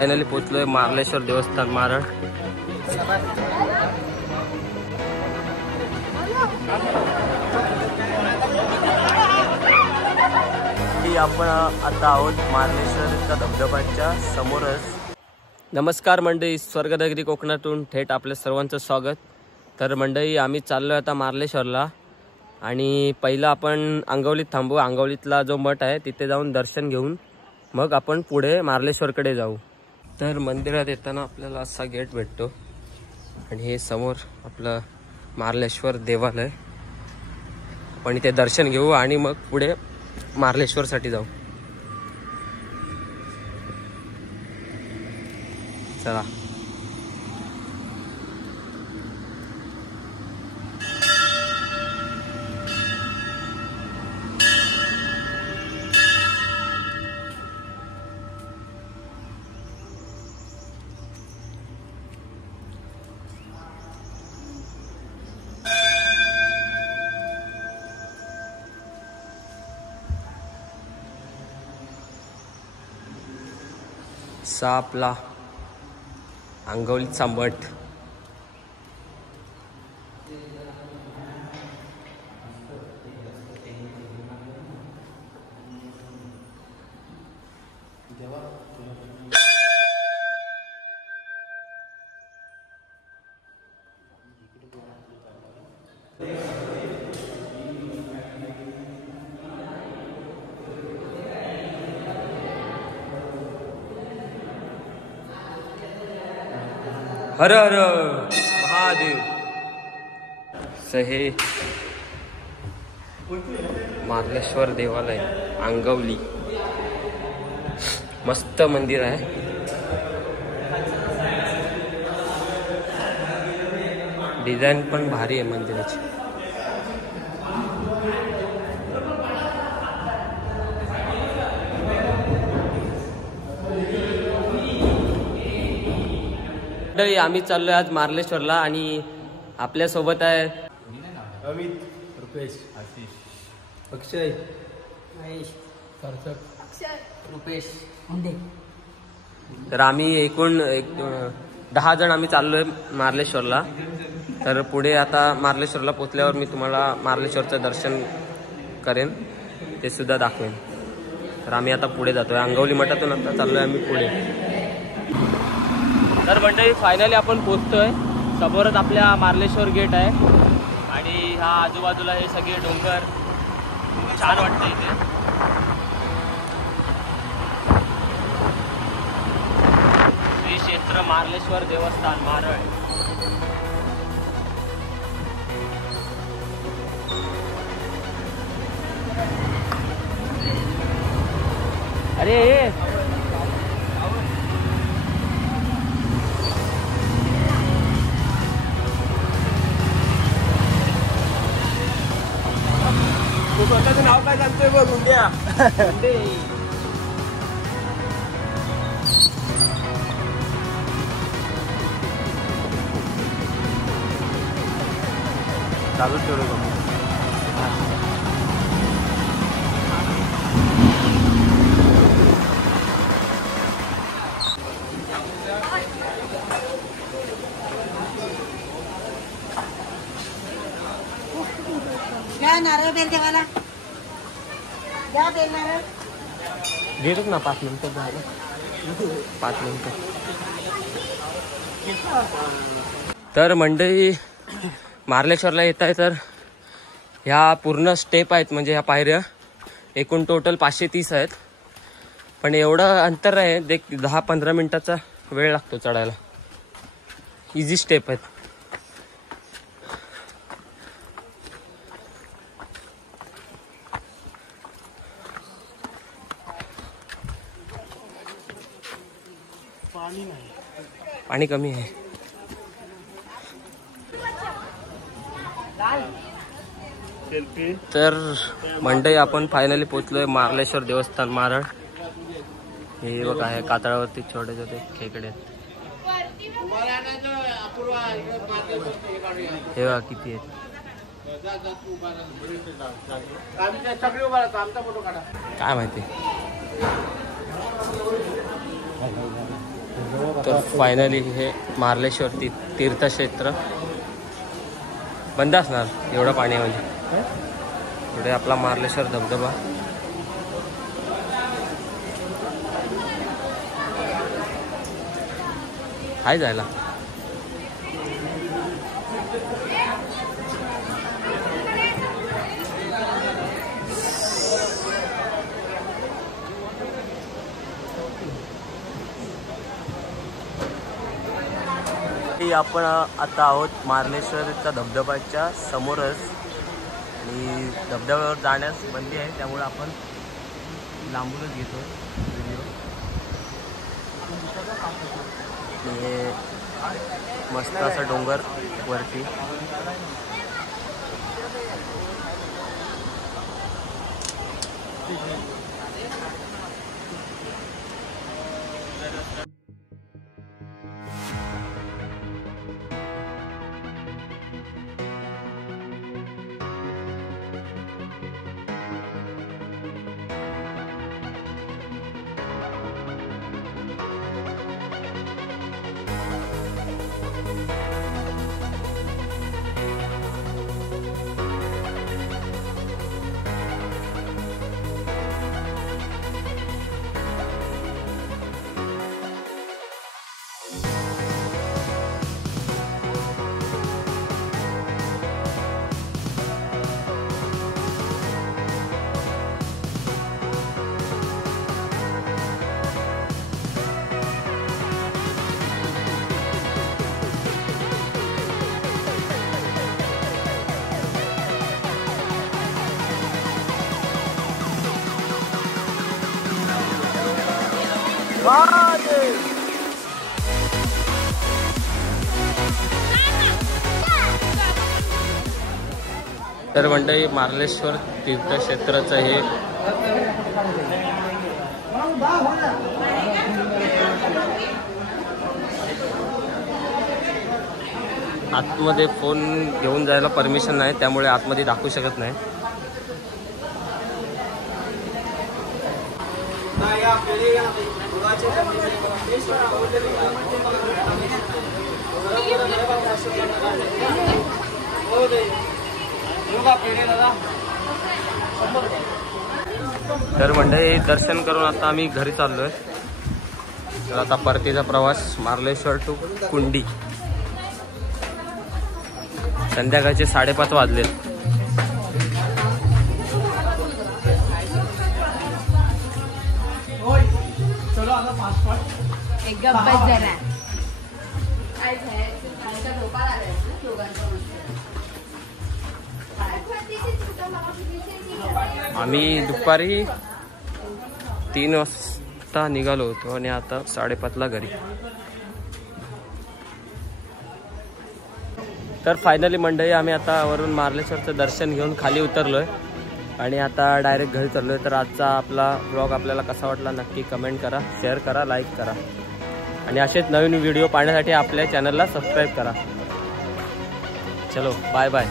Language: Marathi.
फायनली पोहोचलोय मार्लेश्वर देवस्थान मारळ. आपण आता आहोत मार्लेश्वरच्या धबधब्याच्या समोरच. नमस्कार मंडळी, स्वर्गनगरी कोकणातून थेट आपल्या सर्वांचं स्वागत. तर मंडळी, आम्ही चाललोय आता मार्लेश्वरला आणि पहिलं आपण अंगवलीत थांबू. अंगवलीतला जो मठ आहे तिथे जाऊन दर्शन घेऊन मग आपण पुढे मार्लेश्वरकडे जाऊ. तर मंदिरात येताना आपल्याला असा गेट भेटतो आणि हे समोर आपलं मार्लेश्वर देवालय. आपण इथे दर्शन घेऊ आणि मग पुढे मार्लेश्वरसाठी जाऊ. चला. आपला अंगवलीचा मठ. हर हर महादेव. हे मार्लेश्वर देवालय अंगवली. मस्त मंदिर आहे. डिझाईन पण भारी आहे मंदिराची. आम्ही चाललोय आज मार्लेश्वरला आणि आपल्या सोबत आहे अमित, रुपेश, आशिष, अक्षय, महेश, सार्थक, अक्षय, रुपेश. तर आम्ही एकूण 10 जण आम्ही चाललोय मार्लेश्वरला. तर पुढे आता मार्लेश्वरला पोचल्यावर मी तुम्हाला मार्लेश्वरचं दर्शन करेन, ते सुद्धा दाखवेन. तर आम्ही आता पुढे जातोय. अंगवली मठातून आता चाललोय आम्ही पुढे. तर मंडळी, फायनली आपण पोचतोय. समोरच आपल्या मार्लेश्वर गेट आहे आणि हा आजूबाजूला हे सगळे डोंगर. छान वाटतं इथे. श्री क्षेत्र मार्लेश्वर देवस्थान मारळ. अरे स्वतःचं नाव काय सांगतोय बघ, गुंड्या. चालूच ठेवलं. नारळ बेल देवाला द्या. बेल नारळ घेतो ना. 5 मिनिटं झालं. 5 मिनिटं. तर मंडळी, मार्लेश्वरला येत आहे तर ह्या पूर्ण स्टेप आहेत, म्हणजे ह्या पायऱ्या एकूण टोटल 530 आहेत. पण एवढं अंतर आहे, 10-15 मिनिटाचा वेळ लागतो चढायला. इझी स्टेप आहेत. पाणी कमी आहे. तर मंडई, आपण फायनली पोहोचलोय मार्लेश्वर देवस्थान मारळ. हे बघा, आहे कातळावरती छोटे छोटे खेकडे आहेत. हे बघा किती आहेत. काय माहिती. तर फायनली हे मार्लेश्वर तीर्थक्षेत्र बंद असणार एवढं पाणी आहे म्हणजे. पुढे आपला मार्लेश्वर धबधबा. हाय जायला. आपण आता आहोत मार्लेश्वरच्या धबधब्याच्या समोरच आणि धबधब्यावर जाण्यास बंदी आहे त्यामुळे आपण लांबूनच घेतो व्हिडिओ. मस्त असं डोंगर वरती. तर मंडळी मार्लेश्वर तीर्थक्षेत्राचं हे आतमध्ये फोन घेऊन जायला परमिशन नाही त्यामुळे आतमध्ये दाखवू शकत नाही. तर मंडळी दर्शन करून आता आम्ही घरी चाललोय. तर आता परतीचा प्रवास मार्लेश्वर टू कुंडी. संध्याकाळचे 5:30 वाजले. आम्ही दुपारी 3 वाजता निघालो होतो आणि आता 5:30ला घरी. तर फायनली मंडळी आम्ही आता वरून मार्लेश्वरचं दर्शन घेऊन खाली उतरलोय आणि आता डायरेक्ट घरी चाललोय. तर आजचा आपला ब्लॉग आपल्याला कसा वाटला नक्की कमेंट करा, शेअर करा, लाईक करा आणि असेच नवीन व्हिडिओ पाहण्यासाठी आपल्या चॅनलला सबस्क्राईब करा. चलो बाय बाय.